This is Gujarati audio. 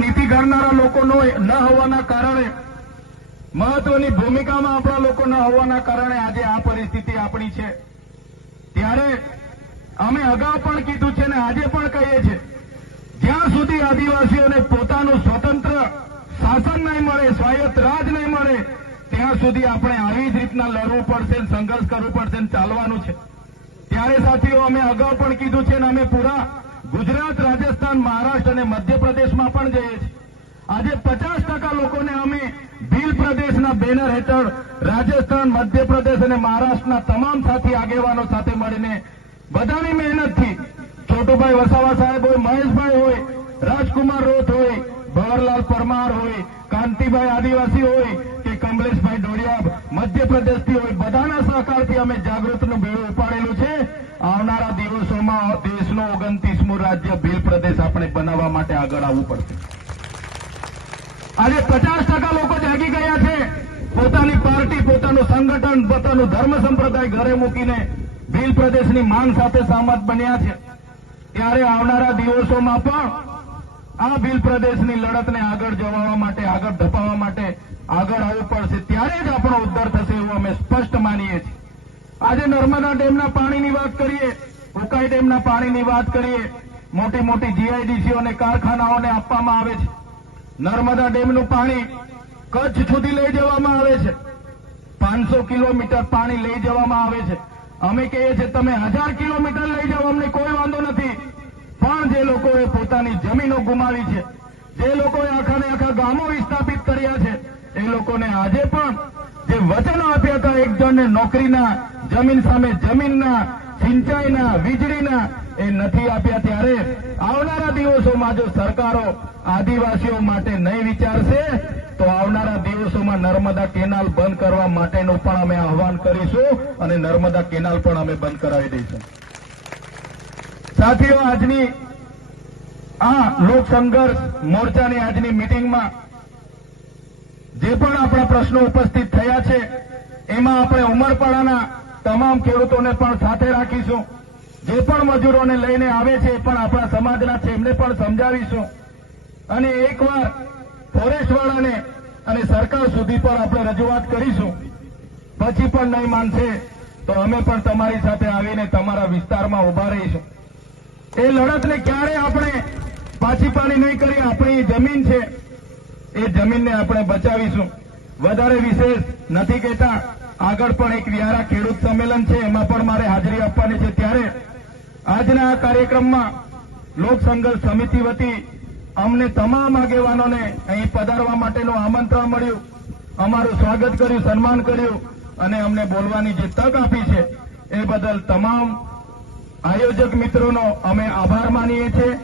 નીતિ ઘડનારા લોકોનો ન હોવાના કારણે, મહત્વની ભૂમિકામાં આપણા લોકો ન હોવાના કારણે આજે આ પરિસ્થિતિ આપણી છે. ત્યારે અમે અગાઉ પણ કીધું છે ને આજે પણ કહીએ છીએ, જ્યાં સુધી આદિવાસીઓને પોતાનું સ્વતંત્ર શાસન નહીં મળે, સ્વાયત્ત રાજ નહીં મળે, ત્યાં સુધી આપણે આવી જ રીતના લડવું પડશે, સંઘર્ષ કરવું પડશે, ચાલવાનું છે. ત્યારે સાથીઓ, અમે અગાઉ પણ કીધું છે ને અમે પૂરા ગુજરાત, રાજસ્થાન, મહારાષ્ટ્ર અને મધ્યપ્રદેશમાં પણ જઈએ છીએ. આજે 50% લોકોને અમે ભીલ પ્રદેશના બેનર હેઠળ રાજસ્થાન, મધ્યપ્રદેશ અને મહારાષ્ટ્રના તમામ સાથી આગેવાનો સાથે મળીને બધાની મહેનતથી, છોટુભાઈ વસાવા સાહેબ હોય, મહેશભાઈ હોય, રાજકુમાર રોથ હોય, ભવરલાલ પરમાર હોય, કાંતિભાઈ આદિવાસી હોય કે કમલેશભાઈ ડોડિયા મધ્યપ્રદેશથી હોય, બધાના સહકારથી અમે જાગૃતનું બેડું ઉપાડેલું છે. આવનારા દિવસોમાં દેશનું 29મું રાજ્ય ભીલ પ્રદેશ આપણે બનાવવા માટે આગળ આવવું પડશે. આજે 50% લોકો જાગી ગયા છે. પોતાની પાર્ટી, પોતાનું સંગઠન, પોતાનું ધર્મ સંપ્રદાય ઘરે મૂકીને ભીલ પ્રદેશની માંગ સાથે સહમત બન્યા છે. ત્યારે આવનારા દિવસોમાં પણ આ ભીલ પ્રદેશની લડતને આગળ જવા માટે, આગળ ધપાવવા માટે આગળ આવવું પડશે. ત્યારે જ આપણો ઉદ્ધાર થશે એવું અમે સ્પષ્ટ માનીએ છીએ. આજે નર્મદા ડેમના પાણીની વાત કરીએ, ઉકાઈ ડેમના પાણીની વાત કરીએ, મોટી મોટી જીઆઈડીસીઓ અને કારખાનાઓને આપવામાં આવે છે. નર્મદા ડેમનું પાણી કચ્છ સુધી લઈ જવામાં આવે છે. 500 કિલોમીટર પાણી લઈ જવામાં આવે છે. અમે કહીએ છીએ તમે 1000 કિલોમીટર લઈ જાઓ, અમને કોઈ વાંધો નથી. પણ જે લોકોએ પોતાની જમીનો ગુમાવી છે, જે લોકોએ આખાને આખા ગામો વિસ્થાપિત કર્યા છે, એ લોકોને આજે પણ જે વચનો આપ્યા હતા એક જણને નોકરીના, જમીન સામે જમીનના, સિંચાઈના, વીજળીના, એ નથી આપ્યા. ત્યારે આવનારા દિવસોમાં જો સરકારો આદિવાસીઓ માટે નહીં વિચારશે તો આવનારા દિવસોમાં નર્મદા કેનાલ બંધ કરવા માટેનું પણ અમે આહવાન કરીશું અને નર્મદા કેનાલ પણ અમે બંધ કરાવી દઈશું. સાથીઓ, આજની આ લોક સંઘર્ષ મોરચાની આજની મિટિંગમાં જે પણ આપણા પ્રશ્નો ઉપસ્થિત થયા છે, એમાં આપણે ઉમરપાડાના તમામ ખેડૂતોને પણ સાથે રાખીશું. જે પણ મજૂરોને લઈને આવે છે એ પણ આપણા સમાજના છે, એમને પણ સમજાવીશું. અને એકવાર ફોરેસ્ટવાળાને અને સરકાર સુધી પણ આપણે રજૂઆત કરીશું. પછી પણ નહીં માનશે તો અમે પણ તમારી સાથે આવીને તમારા વિસ્તારમાં ઉભા રહીશું. એ લડતને ક્યારે આપણે પાછી પાણી નહીં કરી. આપણી જમીન છે, એ જમીનને આપણે બચાવીશું. વધારે વિશેષ નથી કહેતા. આગળ પણ એક વ્યારા ખેડૂત સંમેલન છે, એમાં પણ મારે હાજરી આપવાની છે. ત્યારે આજના આ કાર્યક્રમમાં લોક સંઘર્ષ સમિતિ વતી અમને તમામ આગેવાનોને અહીં પધારવા માટેનું આમંત્રણ મળ્યું, અમારું સ્વાગત કર્યું, સન્માન કર્યું અને અમને બોલવાની જે તક આપી છે એ બદલ તમામ આયોજક મિત્રોનો અમે આભાર માનીએ છીએ.